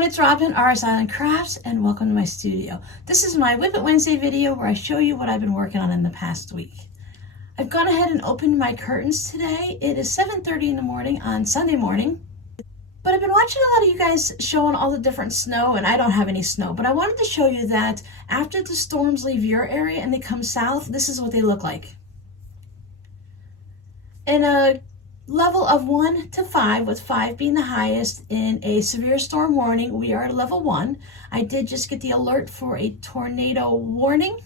everyone, it's Robin, RS Island Crafts, and welcome to my studio. This is my Whip It Wednesday video where I show you what I've been working on in the past week. I've gone ahead and opened my curtains today. It is 7:30 in the morning on Sunday morning. But I've been watching a lot of you guys showing all the different snow, and I don't have any snow, but I wanted to show you that after the storms leave your area and they come south, this is what they look like. In a level of 1 to 5, with 5 being the highest, in a severe storm warning, we are at level 1. I did just get the alert for a tornado warning,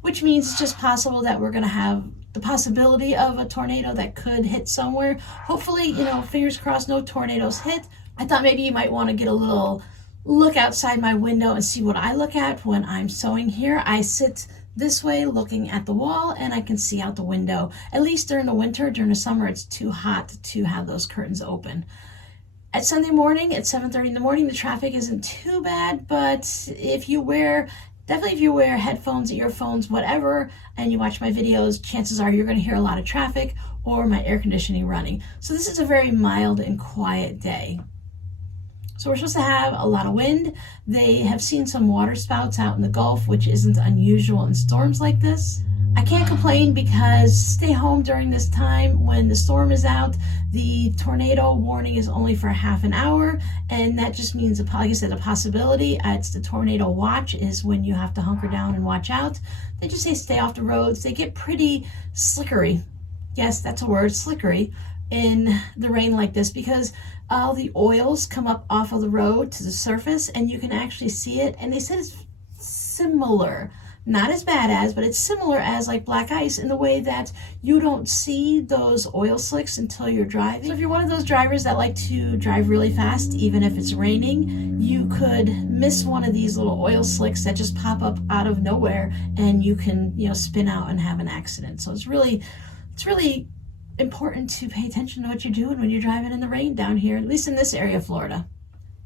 which means it's just possible that we're going to have the possibility of a tornado that could hit somewhere. Hopefully, fingers crossed, no tornadoes hit. I thought maybe you might want to get a little look outside my window and see what I look at when I'm sewing here. I sit this way looking at the wall and I can see out the window. At least during the winter. During the summer it's too hot to have those curtains open. At Sunday morning at 7:30 in the morning, the traffic isn't too bad, but if you wear headphones, earphones, whatever, and you watch my videos, chances are you're going to hear a lot of traffic or my air conditioning running. So this is a very mild and quiet day. So we're supposed to have a lot of wind. They have seen some water spouts out in the Gulf, which isn't unusual in storms like this. I can't complain because stay home during this time when the storm is out. The tornado warning is only for half an hour, and that just means, like I said, a possibility. It's the tornado watch is when you have to hunker down and watch out. They just say stay off the roads. They get pretty slickery. Yes, that's a word, slickery, in the rain like this, because all the oils come up off of the road to the surface and you can actually see it. And they said it's similar, not as bad as, but it's similar as like black ice in the way that you don't see those oil slicks until you're driving. So if you're one of those drivers that like to drive really fast, even if it's raining, you could miss one of these little oil slicks that just pop up out of nowhere and you can, spin out and have an accident. So it's really important to pay attention to what you're doing when you're driving in the rain down here, at least in this area of Florida.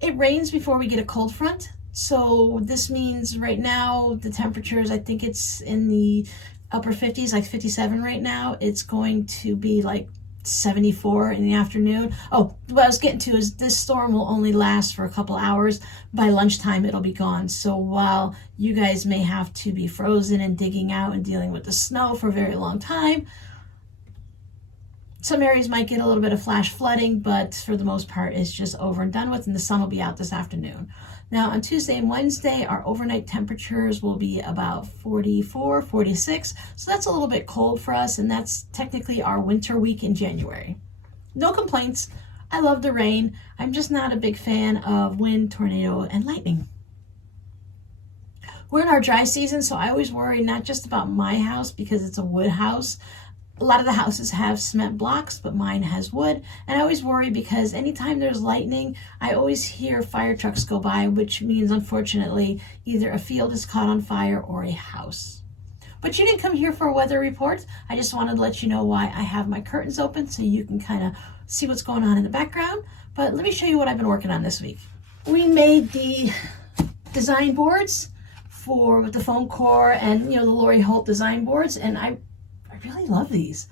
It rains before we get a cold front. So this means right now the temperatures, I think it's in the upper 50s, like 57 right now. It's going to be like 74 in the afternoon. Oh, what I was getting to is this storm will only last for a couple hours. By lunchtime, it'll be gone. So while you guys may have to be frozen and digging out and dealing with the snow for a very long time, some areas might get a little bit of flash flooding, but for the most part, it's just over and done with, and the sun will be out this afternoon. Now, on Tuesday and Wednesday, our overnight temperatures will be about 44, 46, so that's a little bit cold for us, and that's technically our winter week in January. No complaints. I love the rain. I'm just not a big fan of wind, tornado, and lightning. We're in our dry season, so I always worry not just about my house because it's a wood house. A lot of the houses have cement blocks, but mine has wood. And I always worry because anytime there's lightning, I always hear fire trucks go by, which means, unfortunately, either a field is caught on fire or a house. But you didn't come here for a weather report. I just wanted to let you know why I have my curtains open so you can kind of see what's going on in the background. But let me show you what I've been working on this week. We made the design boards with the foam core and, the Lori Holt design boards, and I really love these.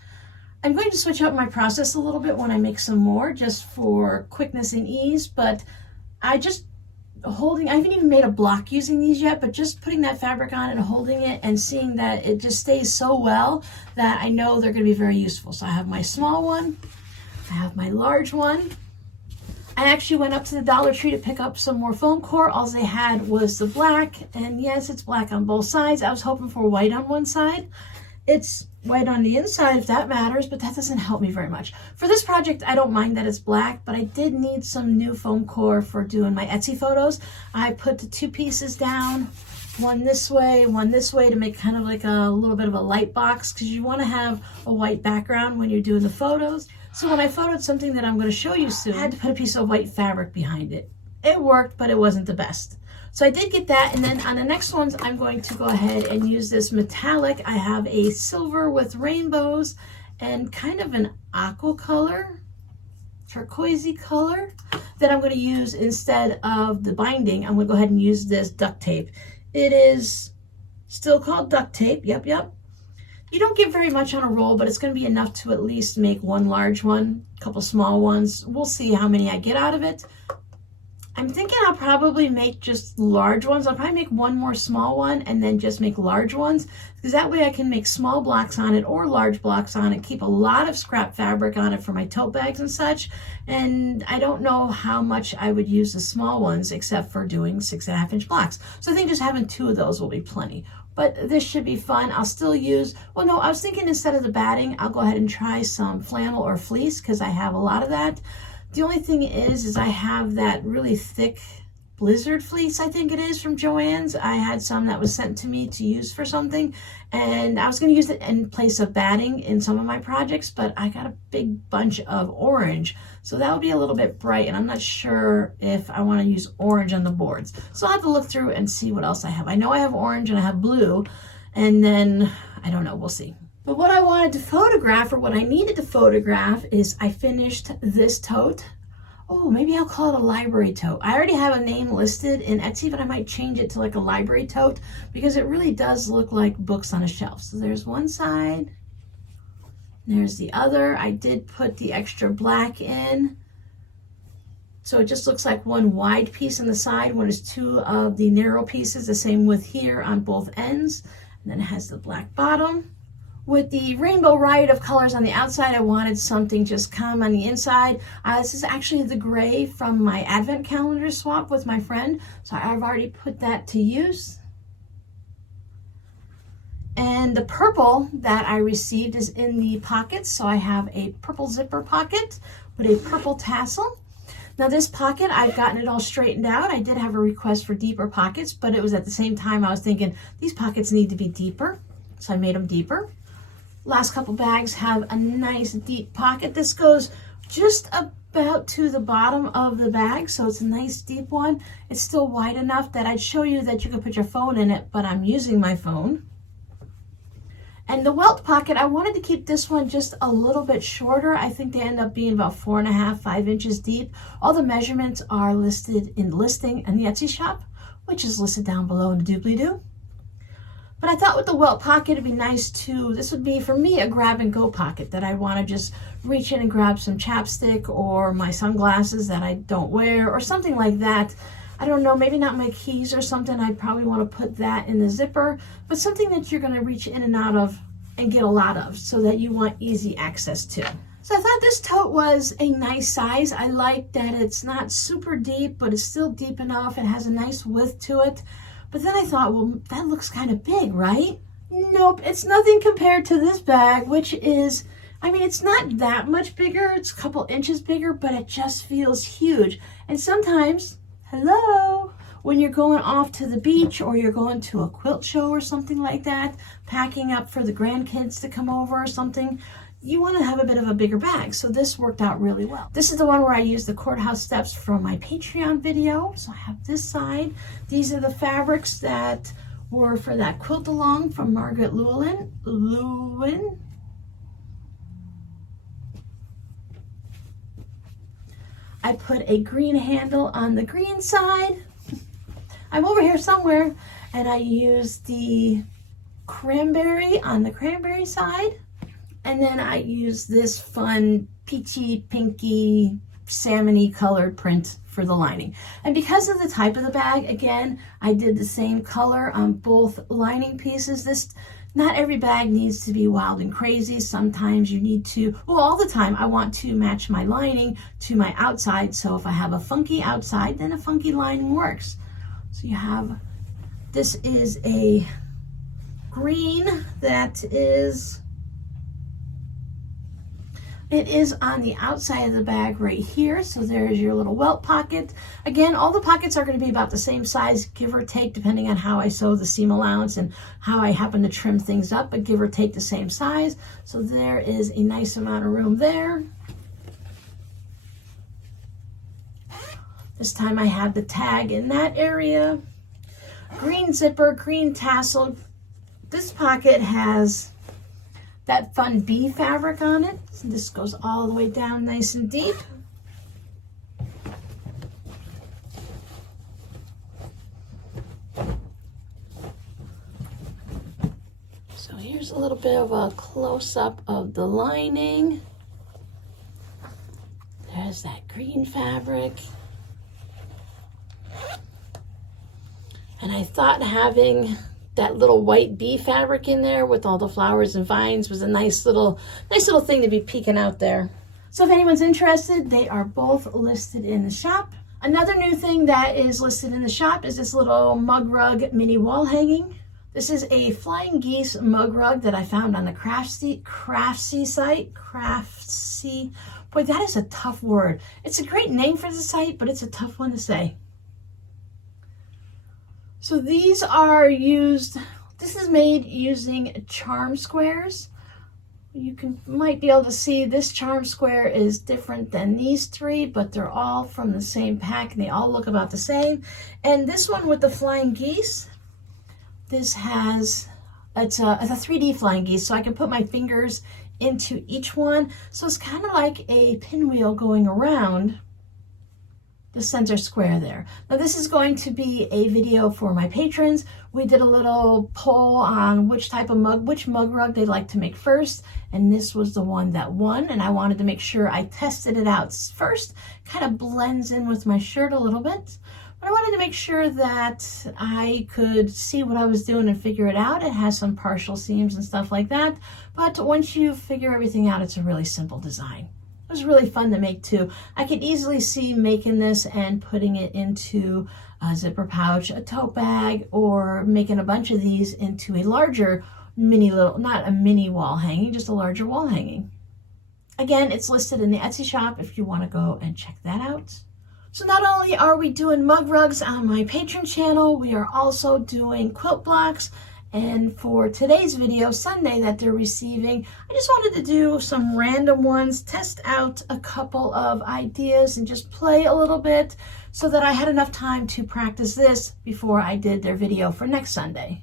I'm going to switch up my process a little bit when I make some more, just for quickness and ease, but I haven't even made a block using these yet, but just putting that fabric on and holding it and seeing that it just stays so well that I know they're going to be very useful. So I have my small one, I have my large one. I actually went up to the Dollar Tree to pick up some more foam core. All they had was the black, and yes, it's black on both sides. I was hoping for white on one side. It's white on the inside, if that matters, but that doesn't help me very much. For this project, I don't mind that it's black, but I did need some new foam core for doing my Etsy photos. I put the 2 pieces down, one this way to make kind of like a little bit of a light box, because you want to have a white background when you're doing the photos. So when I photoed something that I'm going to show you soon, I had to put a piece of white fabric behind it. It worked, but it wasn't the best. So I did get that, and then on the next ones, I'm going to go ahead and use this metallic. I have a silver with rainbows and kind of an aqua color, turquoisey color, that I'm going to use instead of the binding. I'm going to go ahead and use this duct tape. It is still called duct tape, yep. You don't get very much on a roll, but it's going to be enough to at least make one large one, a couple small ones. We'll see how many I get out of it. I'm thinking I'll probably make just large ones. I'll probably make one more small one and then just make large ones, because that way I can make small blocks on it or large blocks on it, keep a lot of scrap fabric on it for my tote bags and such. And I don't know how much I would use the small ones except for doing 6.5-inch blocks. So I think just having 2 of those will be plenty. But this should be fun. I'll still use, well, no, I was thinking instead of the batting, I'll go ahead and try some flannel or fleece because I have a lot of that. The only thing is I have that really thick blizzard fleece, I think it is, from Joann's. I had some that was sent to me to use for something, and I was going to use it in place of batting in some of my projects, but I got a big bunch of orange, so that would be a little bit bright, and I'm not sure if I want to use orange on the boards. So I'll have to look through and see what else I have. I know I have orange and I have blue, and then I don't know, we'll see. But what I wanted to photograph, or what I needed to photograph, is I finished this tote. Oh, maybe I'll call it a library tote. I already have a name listed in Etsy, but I might change it to like a library tote because it really does look like books on a shelf. So there's one side, there's the other. I did put the extra black in, so it just looks like one wide piece on the side, one is 2 of the narrow pieces, the same with here on both ends. And then it has the black bottom. With the rainbow riot of colors on the outside, I wanted something just calm on the inside. This is actually the gray from my advent calendar swap with my friend, so I've already put that to use. And the purple that I received is in the pockets, so I have a purple zipper pocket with a purple tassel. Now this pocket, I've gotten it all straightened out. I did have a request for deeper pockets, but it was at the same time I was thinking these pockets need to be deeper, so I made them deeper. Last couple bags have a nice deep pocket. This goes just about to the bottom of the bag, so it's a nice deep one. It's still wide enough that I'd show you that you could put your phone in it, but I'm using my phone. And the welt pocket, I wanted to keep this one just a little bit shorter. I think they end up being about 4.5, 5 inches deep. All the measurements are listed in the listing in the Etsy shop, which is listed down below in the doobly-doo. But I thought with the welt pocket, it'd be nice too. This would be, for me, a grab-and-go pocket that I want to just reach in and grab some chapstick or my sunglasses that I don't wear or something like that. I don't know, maybe not my keys or something. I'd probably want to put that in the zipper, but something that you're going to reach in and out of and get a lot of so that you want easy access to. So I thought this tote was a nice size. I like that it's not super deep, but it's still deep enough. It has a nice width to it. But then I thought, well, that looks kind of big, right? Nope, it's nothing compared to this bag, which is, I mean, it's not that much bigger. It's a couple inches bigger, but it just feels huge. And sometimes, hello, when you're going off to the beach or you're going to a quilt show or something like that, packing up for the grandkids to come over or something, you want to have a bit of a bigger bag. So this worked out really well. This is the one where I used the courthouse steps from my Patreon video. So I have this side. These are the fabrics that were for that quilt along from Margaret Llewellyn. I put a green handle on the green side. I'm over here somewhere, and I used the cranberry on the cranberry side. And then I use this fun peachy, pinky, salmon-y colored print for the lining. And because of the type of the bag, again, I did the same color on both lining pieces. Not every bag needs to be wild and crazy. Sometimes you need to, well, all the time, I want to match my lining to my outside. So if I have a funky outside, then a funky lining works. So you have, this is a green that is, it is on the outside of the bag right here. So there's your little welt pocket. Again, all the pockets are going to be about the same size, give or take, depending on how I sew the seam allowance and how I happen to trim things up, but give or take the same size. So there is a nice amount of room there. This time I had the tag in that area. Green zipper, green tassel. This pocket has that fun bee fabric on it. So this goes all the way down nice and deep. So here's a little bit of a close-up of the lining. There's that green fabric. And I thought having that little white bee fabric in there with all the flowers and vines was a nice little thing to be peeking out there. So if anyone's interested, they are both listed in the shop. Another new thing that is listed in the shop is this little mug rug mini wall hanging. This is a flying geese mug rug that I found on the Craftsy site. Craftsy. Boy, that is a tough word. It's a great name for the site, but it's a tough one to say. So these are used, this is made using charm squares. You might be able to see this charm square is different than these three, but they're all from the same pack and they all look about the same. And this one with the flying geese, this has, it's a 3D flying geese, so I can put my fingers into each one. So it's kind of like a pinwheel going around the center square there. Now this is going to be a video for my patrons. We did a little poll on which mug rug they'd like to make first, and this was the one that won, and I wanted to make sure I tested it out first. Kind of blends in with my shirt a little bit, but I wanted to make sure that I could see what I was doing and figure it out. It has some partial seams and stuff like that, but once you figure everything out, it's a really simple design. It was really fun to make too. I could easily see making this and putting it into a zipper pouch, a tote bag, or making a bunch of these into a larger not a mini wall hanging, just a larger wall hanging. Again, it's listed in the Etsy shop if you want to go and check that out. So not only are we doing mug rugs on my Patreon channel, we are also doing quilt blocks. And for today's video, Sunday, that they're receiving, I just wanted to do some random ones, test out a couple of ideas and just play a little bit so that I had enough time to practice this before I did their video for next Sunday.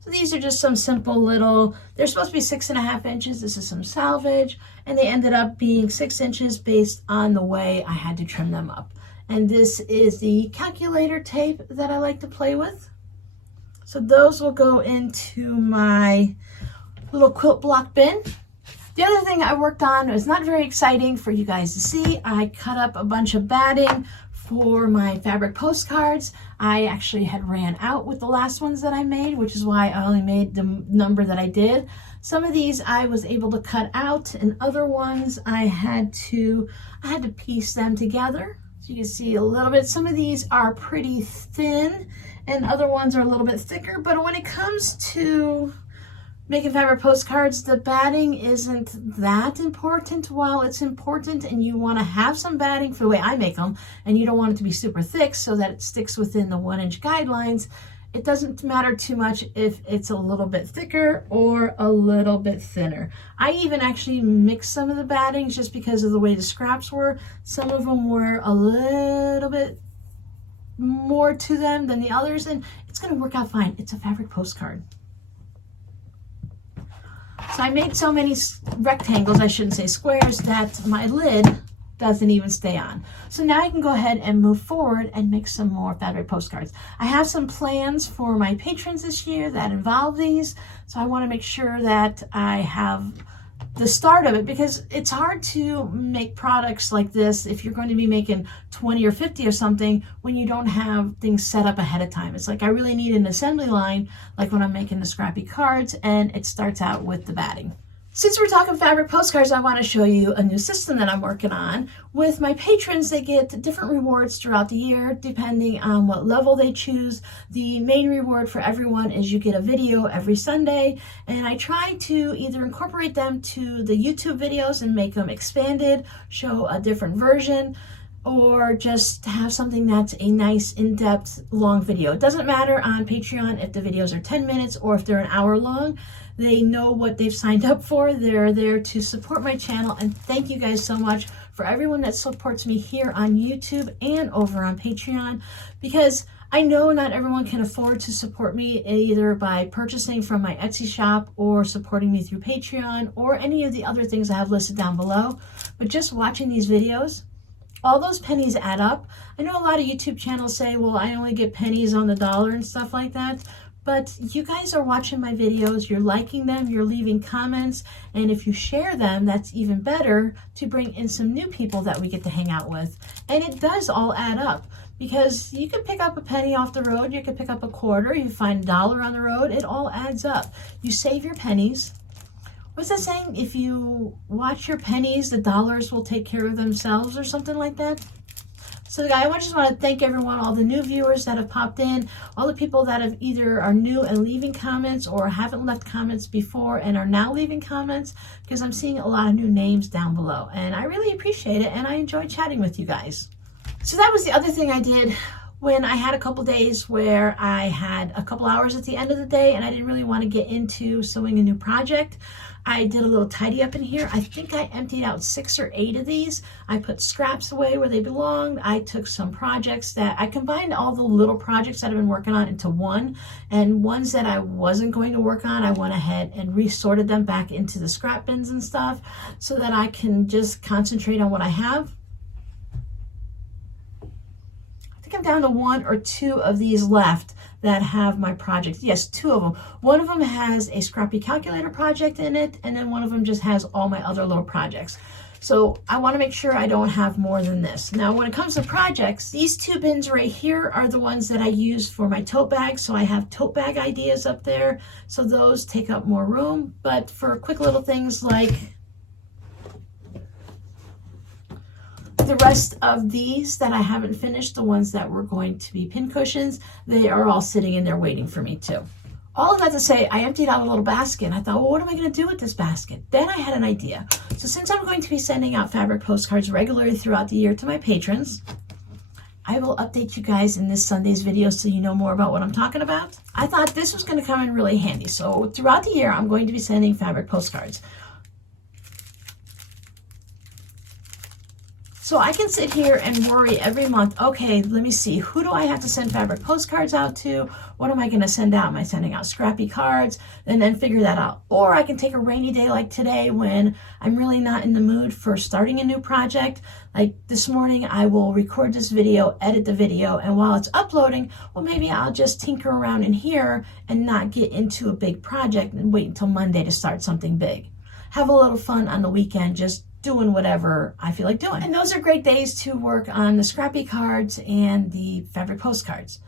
So these are just some simple little, they're supposed to be 6.5 inches. This is some salvage, and they ended up being 6 inches based on the way I had to trim them up. And this is the calculator tape that I like to play with. So those will go into my little quilt block bin. The other thing I worked on was not very exciting for you guys to see. I cut up a bunch of batting for my fabric postcards. I actually had ran out with the last ones that I made, which is why I only made the number that I did. Some of these I was able to cut out, and other ones I had to piece them together. So you can see a little bit. Some of these are pretty thin and other ones are a little bit thicker, but when it comes to making fabric postcards, the batting isn't that important. While it's important and you want to have some batting for the way I make them, and you don't want it to be super thick so that it sticks within the 1-inch guidelines, it doesn't matter too much if it's a little bit thicker or a little bit thinner. I even actually mixed some of the battings just because of the way the scraps were. Some of them were a little bit more to them than the others, and it's going to work out fine. It's a fabric postcard. So I made so many rectangles, I shouldn't say squares, that my lid doesn't even stay on. So now I can go ahead and move forward and make some more fabric postcards. I have some plans for my patrons this year that involve these, so I want to make sure that I have the start of it, because it's hard to make products like this if you're going to be making 20 or 50 or something when you don't have things set up ahead of time. It's like I really need an assembly line, like when I'm making the scrappy cards, and it starts out with the batting. Since we're talking fabric postcards, I want to show you a new system that I'm working on. With my patrons, they get different rewards throughout the year, depending on what level they choose. The main reward for everyone is you get a video every Sunday, and I try to either incorporate them to the YouTube videos and make them expanded, show a different version, or just have something that's a nice in-depth long video. It doesn't matter on Patreon if the videos are 10 minutes or if they're an hour long. They know what they've signed up for. They're there to support my channel, and thank you guys so much for everyone that supports me here on YouTube and over on Patreon, because I know not everyone can afford to support me either by purchasing from my Etsy shop or supporting me through Patreon or any of the other things I have listed down below. But just watching these videos, all those pennies add up. I know a lot of YouTube channels say, well, I only get pennies on the dollar and stuff like that. But you guys are watching my videos, you're liking them, you're leaving comments, and if you share them, that's even better to bring in some new people that we get to hang out with. And it does all add up, because you could pick up a penny off the road, you could pick up a quarter, you find $1 on the road, it all adds up. You save your pennies. What's that saying? If you watch your pennies, the dollars will take care of themselves, or something like that. So I just want to thank everyone, all the new viewers that have popped in, all the people that have either are new and leaving comments or haven't left comments before and are now leaving comments, because I'm seeing a lot of new names down below. And I really appreciate it, and I enjoy chatting with you guys. So that was the other thing I did when I had a couple days where I had a couple hours at the end of the day and I didn't really want to get into sewing a new project. I did a little tidy up in here. I think I emptied out 6 or 8 of these. I put scraps away where they belonged. I took some projects that I combined all the little projects that I've been working on into one, and ones that I wasn't going to work on, I went ahead and resorted them back into the scrap bins and stuff so that I can just concentrate on what I have. I think I'm down to 1 or 2 of these left that have my projects. Yes, 2 of them. One of them has a scrappy calculator project in it, and then one of them just has all my other little projects. So I want to make sure I don't have more than this. Now, when it comes to projects, these 2 bins right here are the ones that I use for my tote bags. So I have tote bag ideas up there. So those take up more room. But for quick little things like the rest of these that I haven't finished, the ones that were going to be pin cushions, they are all sitting in there waiting for me too. All of that to say, I emptied out a little basket and I thought, well, what am I going to do with this basket? Then I had an idea. So since I'm going to be sending out fabric postcards regularly throughout the year to my patrons, I will update you guys in this Sunday's video so you know more about what I'm talking about. I thought this was going to come in really handy. So throughout the year, I'm going to be sending fabric postcards. So I can sit here and worry every month, okay, let me see, who do I have to send fabric postcards out to? What am I going to send out? Am I sending out scrappy cards? And then figure that out. Or I can take a rainy day like today when I'm really not in the mood for starting a new project. Like this morning, I will record this video, edit the video, and while it's uploading, well, maybe I'll just tinker around in here and not get into a big project and wait until Monday to start something big. Have a little fun on the weekend, just doing whatever I feel like doing. And those are great days to work on the scrappy cards and the fabric postcards.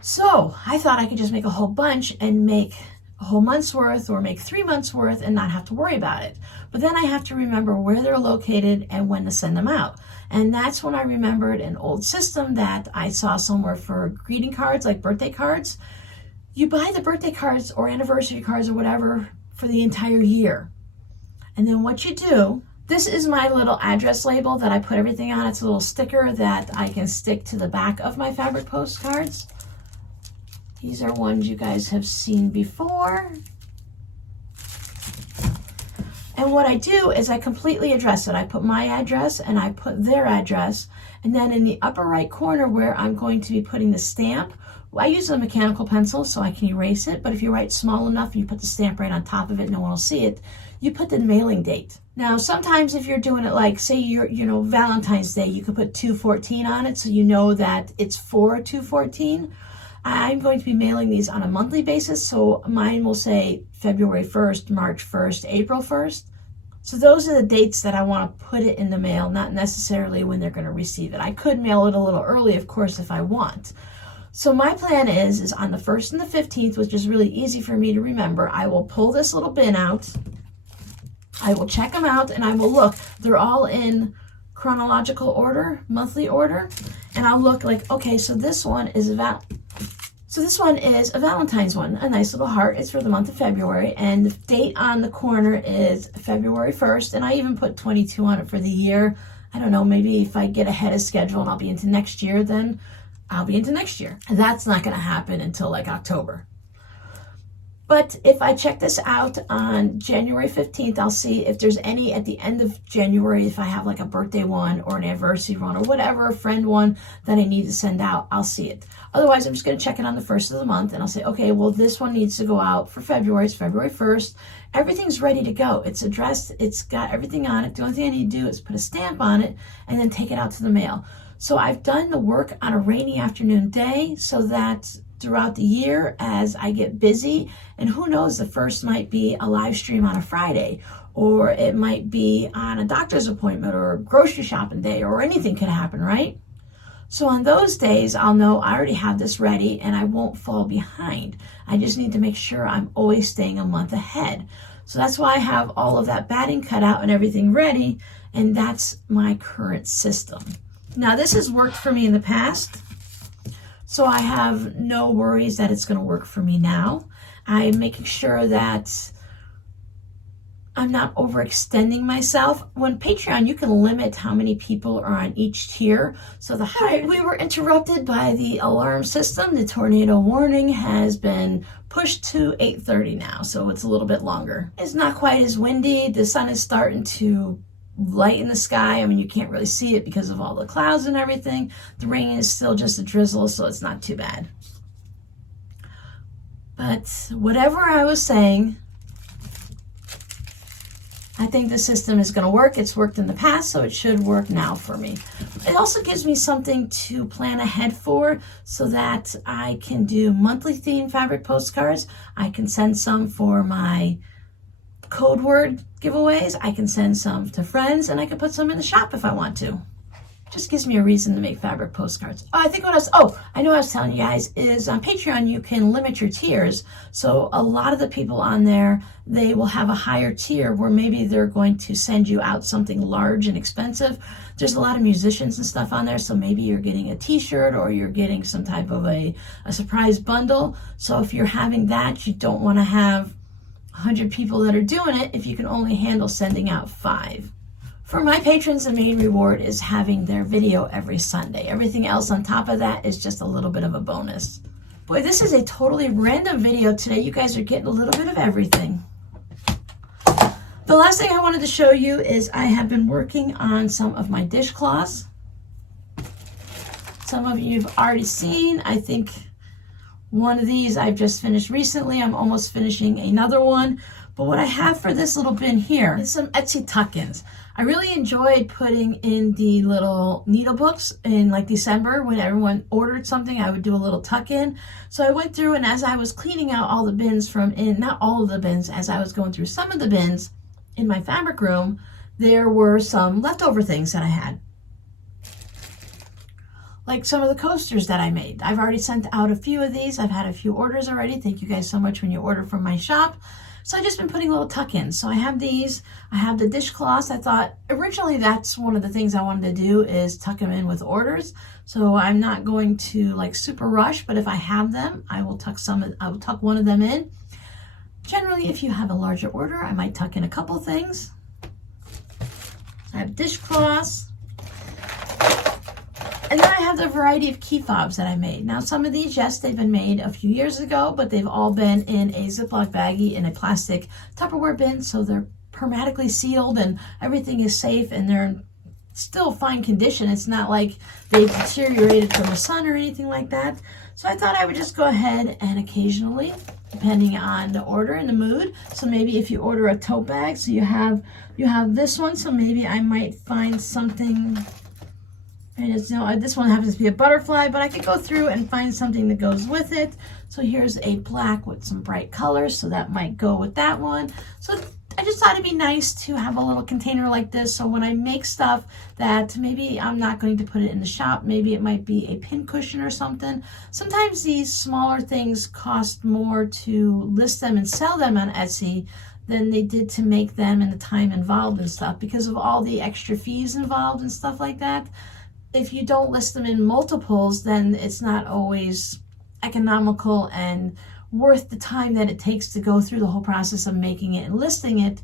So I thought I could just make a whole bunch and make a whole month's worth or make 3 months worth and not have to worry about it. But then I have to remember where they're located and when to send them out. And that's when I remembered an old system that I saw somewhere for greeting cards, like birthday cards. You buy the birthday cards or anniversary cards or whatever for the entire year. And then what you do, this is my little address label that I put everything on. It's a little sticker that I can stick to the back of my fabric postcards. These are ones you guys have seen before. And what I do is I completely address it. I put my address and I put their address. And then in the upper right corner where I'm going to be putting the stamp, I use a mechanical pencil so I can erase it. But if you write small enough and you put the stamp right on top of it, no one will see it. You put the mailing date. Now, sometimes if you're doing it like, say you're, Valentine's Day, you could put 2/14 on it so you know that it's for 2/14. I'm going to be mailing these on a monthly basis, so mine will say February 1st, March 1st, April 1st. So those are the dates that I want to put it in the mail, not necessarily when they're going to receive it. I could mail it a little early, of course, if I want. So my plan is on the 1st and the 15th, which is really easy for me to remember, I will pull this little bin out. I will check them out and I will look. They're all in chronological order, monthly order. And I'll look like, okay, so this one is a Valentine's one, a nice little heart. It's for the month of February. And the date on the corner is February 1st. And I even put 22 on it for the year. I don't know, maybe if I get ahead of schedule and I'll be into next year, then I'll be into next year. And that's not going to happen until like October. But if I check this out on January 15th, I'll see if there's any at the end of January, if I have like a birthday one or an anniversary one or whatever, a friend one that I need to send out, I'll see it. Otherwise, I'm just going to check it on the 1st of the month and I'll say, okay, well, this one needs to go out for February. It's February 1st. Everything's ready to go. It's addressed. It's got everything on it. The only thing I need to do is put a stamp on it and then take it out to the mail. So I've done the work on a rainy afternoon day so that throughout the year as I get busy, and who knows, the 1st might be a live stream on a Friday, or it might be on a doctor's appointment or a grocery shopping day, or anything could happen, right? So on those days, I'll know I already have this ready and I won't fall behind. I just need to make sure I'm always staying a month ahead. So that's why I have all of that batting cut out and everything ready, and that's my current system. Now this has worked for me in the past, so I have no worries that it's going to work for me now. I'm making sure that I'm not overextending myself. When Patreon, you can limit how many people are on each tier. So the higher we were interrupted by the alarm system, the tornado warning has been pushed to 8:30 now, so it's a little bit longer. It's not quite as windy. The sun is starting to lighten the sky. I mean, you can't really see it because of all the clouds and everything. The rain is still just a drizzle, so it's not too bad. But whatever I was saying, I think the system is going to work. It's worked in the past, so it should work now for me. It also gives me something to plan ahead for so that I can do monthly theme fabric postcards. I can send some for my code word giveaways. I can send some to friends, and I can put some in the shop if I want to. Just gives me a reason to make fabric postcards. Oh, I think what I was, I know what I was telling you guys is on Patreon, you can limit your tiers. So a lot of the people on there, they will have a higher tier where maybe they're going to send you out something large and expensive. There's a lot of musicians and stuff on there. So maybe you're getting a t-shirt or you're getting some type of a surprise bundle. So if you're having that, you don't want to have 100 people that are doing it if you can only handle sending out 5. For my patrons, the main reward is having their video every Sunday. Everything else on top of that is just a little bit of a bonus. Boy, this is a totally random video today. You guys are getting a little bit of everything. The last thing I wanted to show you is I have been working on some of my dishcloths. Some of you have already seen. I think one of these I've just finished recently. I'm almost finishing another one. But what I have for this little bin here is some Etsy tuck-ins. I really enjoyed putting in the little needle books in like December when everyone ordered something. I would do a little tuck-in. So I went through, and as I was cleaning out all the bins from in, not all of the bins, as I was going through some of the bins in my fabric room, there were some leftover things that I had. Like some of the coasters that I made. I've already sent out a few of these. I've had a few orders already. Thank you guys so much when you order from my shop. So I've just been putting little tuck-ins. So I have these, I have the dishcloths. I thought originally that's one of the things I wanted to do is tuck them in with orders. So I'm not going to like super rush, but if I have them, I will tuck one of them in. Generally, if you have a larger order, I might tuck in a couple things. I have dishcloths. And then I have the variety of key fobs that I made. Now, some of these, yes, they've been made a few years ago, but they've all been in a Ziploc baggie in a plastic Tupperware bin, so they're hermetically sealed and everything is safe and they're in still fine condition. It's not like they've deteriorated from the sun or anything like that. So I thought I would just go ahead and occasionally, depending on the order and the mood. So maybe if you order a tote bag, so you have this one, so maybe I might find something. And it's, this one happens to be a butterfly, but I could go through and find something that goes with it. So here's a black with some bright colors, so that might go with that one. So I just thought it'd be nice to have a little container like this, so when I make stuff that maybe I'm not going to put it in the shop, maybe it might be a pin cushion or something. Sometimes these smaller things cost more to list them and sell them on Etsy than they did to make them and the time involved and stuff, because of all the extra fees involved and stuff like that. If you don't list them in multiples, then it's not always economical and worth the time that it takes to go through the whole process of making it and listing it.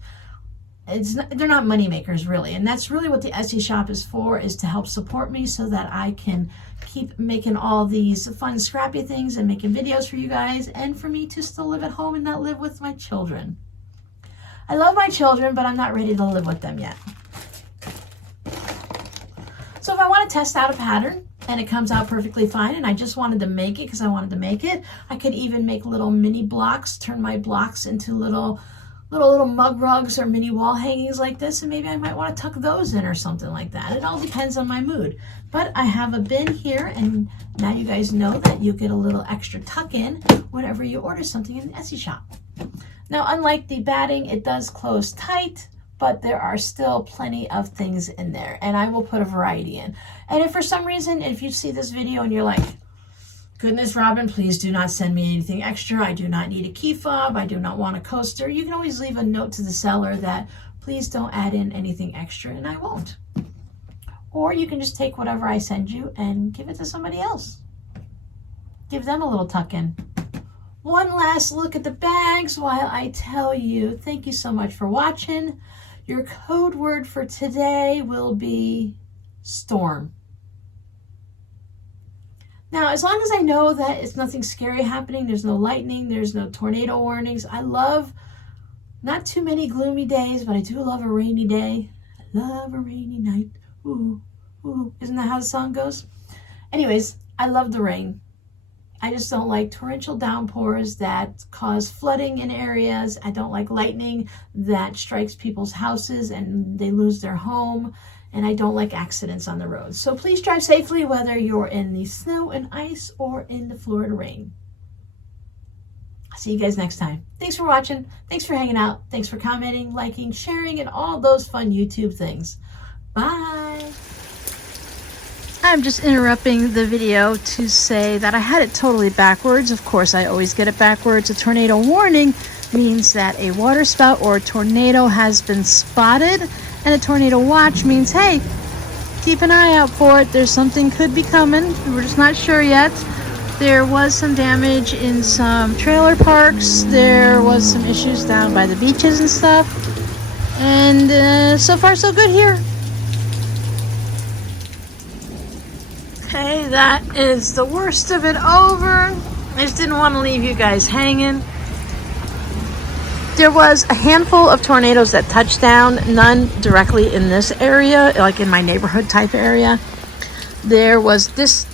They're not money makers really, and that's really what the Etsy shop is for, is to help support me so that I can keep making all these fun scrappy things and making videos for you guys, and for me to still live at home and not live with my children. I love my children, but I'm not ready to live with them yet. So if I want to test out a pattern and it comes out perfectly fine and I just wanted to make it because I wanted to make it, I could even make little mini blocks, turn my blocks into little mug rugs or mini wall hangings like this, and maybe I might want to tuck those in or something like that. It all depends on my mood. But I have a bin here, and now you guys know that you get a little extra tuck in whenever you order something in the Etsy shop. Now, unlike the batting, it does close tight, but there are still plenty of things in there, and I will put a variety in. And if for some reason, if you see this video and you're like, goodness, Robin, please do not send me anything extra. I do not need a key fob. I do not want a coaster. You can always leave a note to the seller that please don't add in anything extra, and I won't. Or you can just take whatever I send you and give it to somebody else. Give them a little tuck in. One last look at the bags while I tell you, thank you so much for watching. Your code word for today will be storm. Now, as long as I know that it's nothing scary happening, there's no lightning, there's no tornado warnings. I love not too many gloomy days, but I do love a rainy day. I love a rainy night. Ooh, ooh. Isn't that how the song goes? Anyways, I love the rain. I just don't like torrential downpours that cause flooding in areas. I don't like lightning that strikes people's houses and they lose their home. And I don't like accidents on the road. So please drive safely whether you're in the snow and ice or in the Florida rain. I'll see you guys next time. Thanks for watching. Thanks for hanging out. Thanks for commenting, liking, sharing, and all those fun YouTube things. Bye. I'm just interrupting the video to say that I had it totally backwards. Of course, I always get it backwards. A tornado warning means that a water spout or a tornado has been spotted. And a tornado watch means, hey, keep an eye out for it. There's something could be coming. We're just not sure yet. There was some damage in some trailer parks. There was some issues down by the beaches and stuff. And so far, so good here. Okay, that is the worst of it over. I just didn't want to leave you guys hanging. There was a handful of tornadoes that touched down, none directly in this area, like in my neighborhood type area. There was this,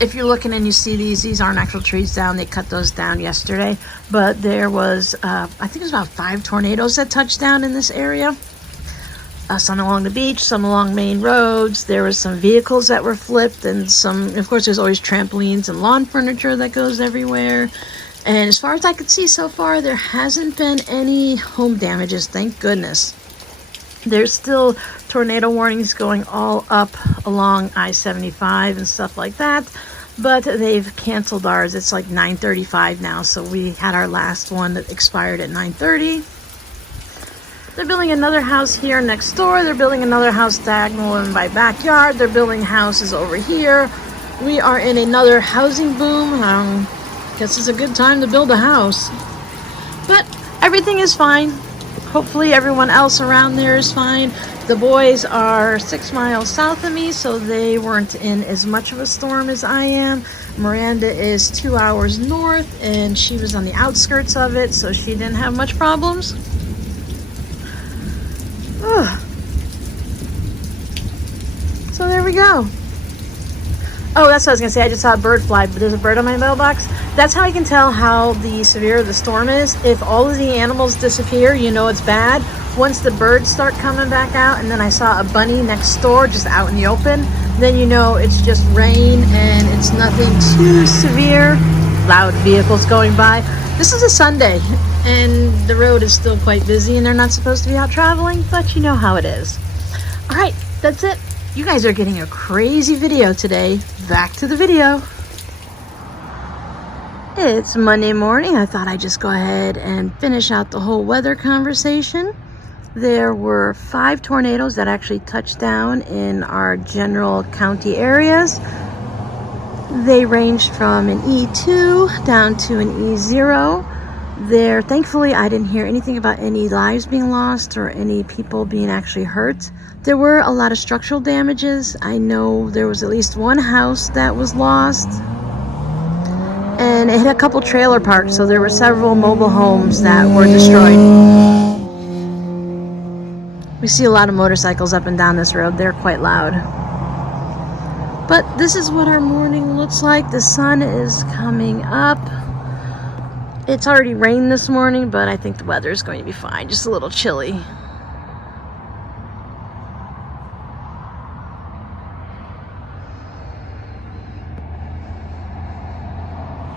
if you're looking and you see these aren't actual trees down, they cut those down yesterday. But there was, I think it was about 5 tornadoes that touched down in this area. Some along the beach, some along main roads. There was some vehicles that were flipped and some, of course, there's always trampolines and lawn furniture that goes everywhere. And as far as I could see so far, there hasn't been any home damages, thank goodness. There's still tornado warnings going all up along I-75 and stuff like that, but they've canceled ours. It's like 9:35 now, so we had our last one that expired at 9:30. They're building another house here next door. They're building another house diagonal in my backyard. They're building houses over here. We are in another housing boom. Guess it's a good time to build a house. But everything is fine. Hopefully everyone else around there is fine. The boys are 6 miles south of me, so they weren't in as much of a storm as I am. Miranda is 2 hours north, and she was on the outskirts of it, so she didn't have much problems. So there we go. Oh, that's what I was going to say. I just saw a bird fly, but there's a bird on my mailbox. That's how I can tell how severe the storm is. If all of the animals disappear, you know it's bad. Once the birds start coming back out, and then I saw a bunny next door just out in the open, then you know it's just rain and it's nothing too severe. Loud vehicles going by. This is a Sunday, and the road is still quite busy, and they're not supposed to be out traveling, but you know how it is. All right, that's it. You guys are getting a crazy video today. Back to the video. It's Monday morning. I thought I'd just go ahead and finish out the whole weather conversation. There were 5 tornadoes that actually touched down in our general county areas. They ranged from an E2 down to an E0. There, thankfully, I didn't hear anything about any lives being lost or any people being actually hurt. There were a lot of structural damages. I know there was at least one house that was lost. And it hit a couple trailer parks, so there were several mobile homes that were destroyed. We see a lot of motorcycles up and down this road. They're quite loud. But this is what our morning looks like. The sun is coming up. It's already rained this morning, but I think the weather is going to be fine. Just a little chilly.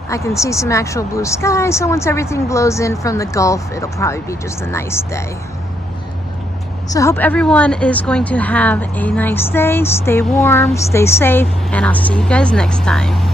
I can see some actual blue sky, so once everything blows in from the Gulf, it'll probably be just a nice day. So I hope everyone is going to have a nice day. Stay warm, stay safe, and I'll see you guys next time.